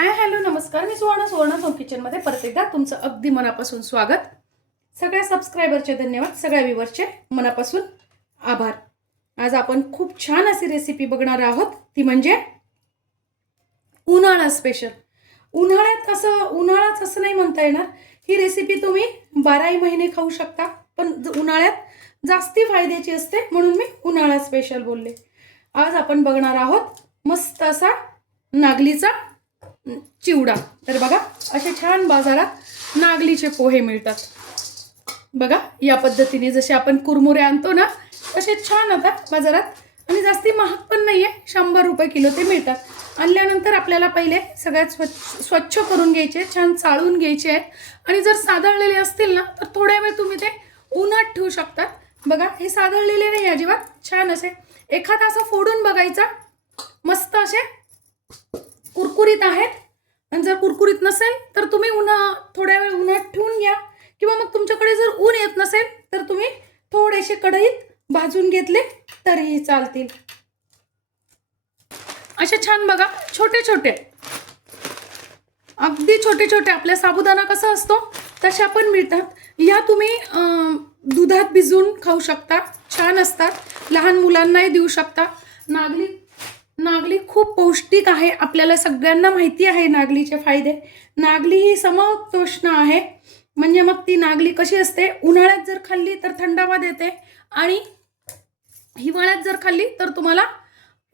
Hi hello नमस्कार, मी Suvarna home किचनमध्ये परत एकदा तुमचं अगदी मनापासून स्वागत. सगळ्या सबस्क्रायबरचे धन्यवाद, सगळ्या व्ह्यूअरचे मनापासून आभार. आज आपण खूप छान अशी रेसिपी बघणार आहोत, ती म्हणजे उन्हाळा स्पेशल. उन्हाळाच असं नाही म्हणता येणार. ही रेसिपी तुम्ही 12ही महिने खाऊ शकता, पण उन्हाळ्यात जास्ती फायद्याची असते म्हणून मी उन्हाळा स्पेशल बोलले. आज आपण बघणार आहोत मस्त असा नागलीचा चिवडा. तर बघा, असे छान बाजारात नागलीचे पोहे मिळतात. बघा, या पद्धतीने जसे आपण कुरमुरे आणतो ना, तसे छान आता बाजारात, आणि जास्ती महाग पण नाहीये, 100 रुपये किलो ते मिळतात. आणल्यानंतर आपल्याला पहिले सगळ्यात स्वच्छ करून घ्यायचे, छान चाळून घ्यायचे आहेत. आणि जर सादळलेले असतील ना, तर थोड्या वेळ तुम्ही ते उन्हात ठेवू शकतात. बघा, हे सादळलेले नाही अजिबात, छान असे एखादा असं फोडून बघायचा, मस्त असे कुरकुरीत आहेत. आणि जर कुरकुरीत नसेल तर तुम्ही थोड्या वेळ उन्हात ठेवून घ्या, किंवा मग तुमच्याकडे जर ऊन येत नसेल तर तुम्ही थोडेसे कढईत भाजून घेतले तरीही चालतील. असे छान बघा, छोटे छोटे, अगदी छोटे छोटे, आपल्या साबुदाणा कसा असतो तशा पण मिळतात. या तुम्ही दुधात भिजवून खाऊ शकता, छान असतात. लहान मुलांनाही देऊ शकता. नागली खूप पौष्टिक आहे, आपल्याला सगळ्यांना माहिती आहे नागलीचे फायदे. नागली ही समोष्ण आहे, म्हणजे मग ती नागली कशी असते, उन्हाळ्यात जर खाल्ली तर थंडावा देते, आणि हिवाळ्यात जर खाल्ली तर तुम्हाला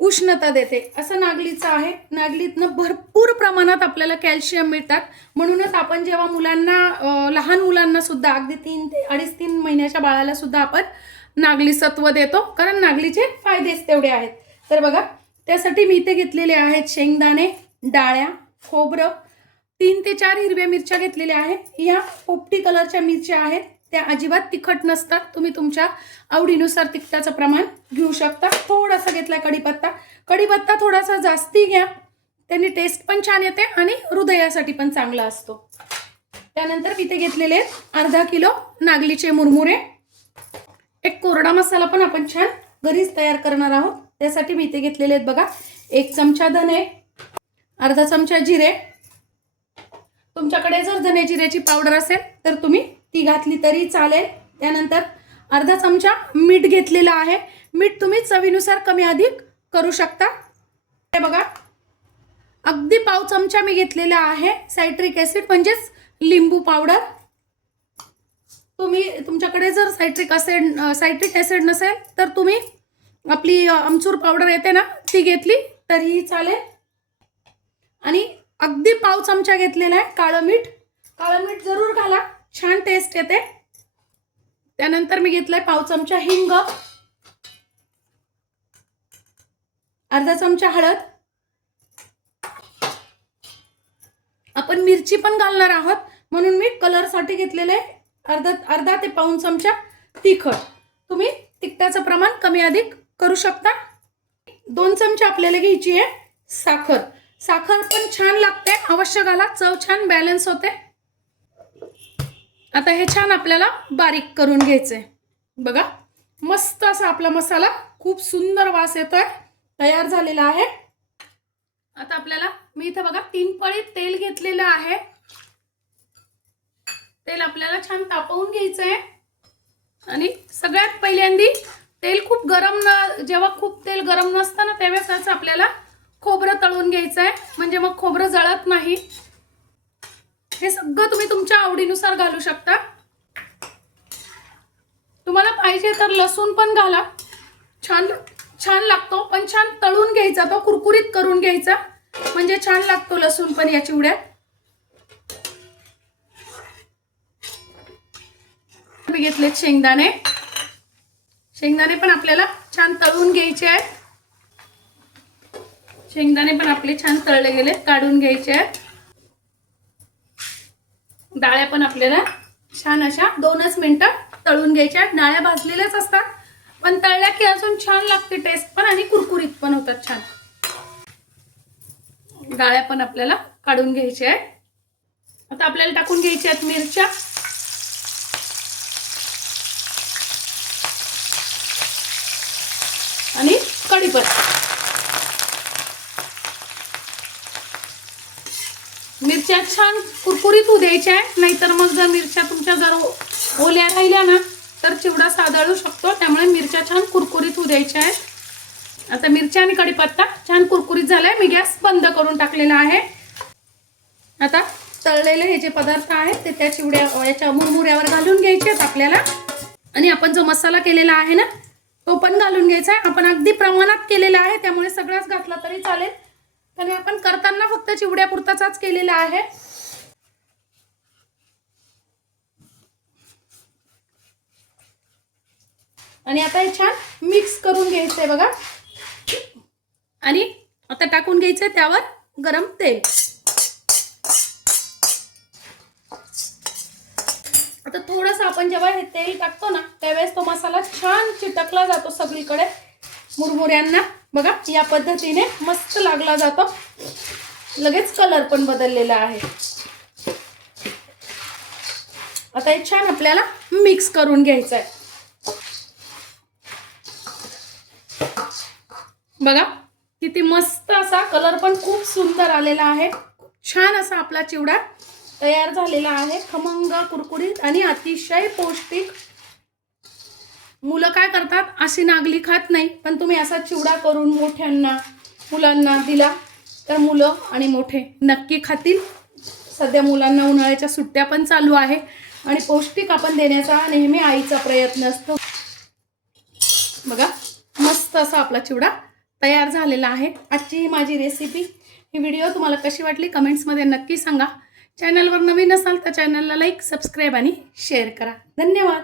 उष्णता देते, असं नागलीचं आहे. नागलीतनं भरपूर प्रमाणात आपल्याला कॅल्शियम मिळतात. म्हणूनच आपण जेव्हा मुलांना, लहान मुलांना सुद्धा, अगदी 3 ते 3.5 महिन्याच्या बाळाला सुद्धा आपण नागली सत्व देतो, कारण नागलीचे फायदेच तेवढे आहेत. तर बघा, त्यासाठी मी इथे घेतलेले आहेत शेंगदाणे, डाळ्या, खोबरं, 3 ते 4 हिरव्या मिरच्या घेतलेल्या आहेत. ह्या पोपटी कलरच्या मिरच्या आहेत, त्या अजिबात तिखट नसतात. तुम्ही तुमच्या आवडीनुसार तिखटाचं प्रमाण घेऊ शकता. थोडासा घेतला कढीपत्ता थोडासा जास्ती घ्या, त्याने टेस्ट पण छान येते आणि हृदयासाठी पण चांगला असतो. त्यानंतर इथे घेतलेले अर्धा किलो नागलीचे मुरमुरे. एक कोरडा मसाला पण आपण छान घरीच तयार करणार आहोत, त्यासाठी मी इथे घेतलेले आहेत बघा, 1 चमचा धने, अर्धा चमचा जिरे. तुमच्याकडे जर धने जिऱ्याची पावडर असेल तर तुम्ही ती घातली तरी चालेल. त्यानंतर अर्धा चमचा मीठ घेतलेला आहे. मीठ तुम्ही चवीनुसार कमी अधिक करू शकता. हे बघा, अगदी पाव चमचा मी घेतलेला आहे सायट्रिक ऍसिड, म्हणजेच लिंबू पावडर. तुमच्याकडे जर सायट्रिक ऍसिड नसेल तर तुम्ही आपली आमचूर पावडर येते ना, ती घेतली तरीही चालेल. आणि अगदी पाव चमचा घेतलेला आहे काळं मीठ. काळं मीठ जरूर घाला, छान टेस्ट येते. त्यानंतर मी घेतलाय पाव चमचा हिंग, अर्धा चमचा हळद. आपण मिरची पण घालणार आहोत म्हणून मी कलरसाठी घेतलेले अर्धा ते पाऊण चमचा तिखट. तुम्ही तिखटाचं प्रमाण कमी अधिक करू शकता. 2 चमचे आपल्याला घ्यायची आहे साखर. साखर पण छान लागते, अवश्य घाला, चव छान बॅलन्स होते. आता हे छान आपल्याला बारीक करून घ्यायचंय. बघा, मस्त असा आपला मसाला, खूप सुंदर वास येतोय, तयार झालेला आहे. आता आपल्याला, मी इथं बघा 3 पळी तेल घेतलेलं आहे. तेल आपल्याला छान तापवून घ्यायचंय. आणि सगळ्यात पहिल्यांदी तेल खूप गरम जेव्हा खूप तेल गरम नसतं ना, त्यावेळेस आपल्याला खोबरं तळून घ्यायचं आहे, म्हणजे मग खोबरं जळत नाही. हे सगळं तुम्ही तुमच्या आवडीनुसार घालू शकता. तुम्हाला पाहिजे तर लसूण पण घाला, छान लागतो, पण छान तळून घ्यायचा, तो कुरकुरीत करून घ्यायचा, म्हणजे छान लागतो लसूण पण या चिवड्यात. मी घेतले शेंगदाणे पण आपल्याला छान तळून घ्यायचे आहेत. शेंगदाणे पण आपले छान तळले गेले, काढून घ्यायचे आहेत. डाळ्या पण आपल्याला छान अशा 2च मिनिटं तळून घ्यायच्या. डाळ्या भाजलेल्याच असतात, पण तळल्या की अजून छान लागते टेस्ट पण, आणि कुरकुरीत पण होतात छान. डाळ्या पण आपल्याला काढून घ्यायच्या आहेत. आता आपल्याला टाकून घ्यायच्या आहेत मिरच्या, आणि कढीपत्ता. मिरच्या छान कुरकुरीत होऊ द्यायच्या आहे, नाहीतर मग जर मिरच्या तुमच्या जर ओल्या राहिल्या ना तर चिवडा सादळू शकतो. त्यामुळे मिरच्या छान कुरकुरीत होऊ द्यायच्या आहेत. आता मिरच्या आणि कढीपत्ता छान कुरकुरीत झालाय. मी गॅस बंद करून टाकलेला आहे. आता तळलेले हे जे पदार्थ आहेत ते त्या चिवड्या याच्या मुरमुऱ्यावर घालून घ्यायचे आहेत आपल्याला. आणि आपण जो मसाला केलेला आहे ना तो पण घालून घ्यायचा आहे. आपण अगदी प्रमाणात केलेला आहे, त्यामुळे सगळंच घातला तरी चालेल. आणि आपण करताना फक्त चिवड्यापुरताच केलेला आहे. आणि आता हे छान मिक्स करून घ्यायचंय बघा. आणि आता टाकून घ्यायचंय त्यावर गरम तेल. आता थोडंसं आपण जेव्हा हे तेल टाकतो ना त्यावेळेस तो मसाला छान चिटकला जातो सगळीकडे मुरमुऱ्यांना. बघा या पद्धतीने मस्त लागला जातो. लगेच कलर पण बदललेला आहे. आता हे छान आपल्याला मिक्स करून घ्यायचं आहे. बघा किती मस्त असा कलर पण खूप सुंदर आलेला आहे. छान असा आपला चिवडा तयार झालेला आहे. खमंग, कुरकुरीत आणि अतिशय पौष्टिक. मुलं काय करतात, अशी नागली खात नाही, पण तुम्ही असा चिवडा करून मोठ्यांना मुलांना दिला तर मुलं आणि मोठे नक्की खातील. सध्या मुलांना उन्हाळ्याच्या सुट्ट्या पण चालू आहे आणि पौष्टिक आपण देण्याचा नेहमी आईचा प्रयत्न असतो. बघा मस्त असा आपला चिवडा तयार झालेला आहे. आजची ही माझी रेसिपी, ही व्हिडिओ तुम्हाला कशी वाटली कमेंट्समध्ये नक्की सांगा. चॅनलवर नवीन असाल तर चॅनलला लाईक, सबस्क्राईब आणि शेअर करा. धन्यवाद.